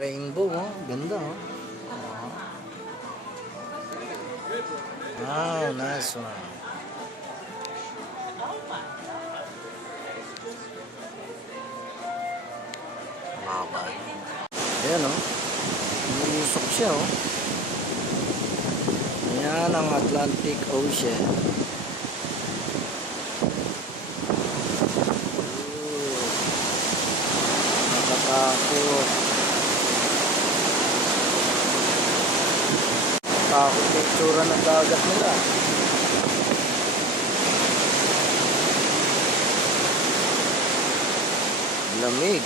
Rainbow, oh. Ganda, oh. Wow, nice one. Maba. Ayan, oh. Umusok siya, oh. Ayan ang Atlantic Ocean. Nakatakot. Takot yung tsura ng dagat nila. Lamig.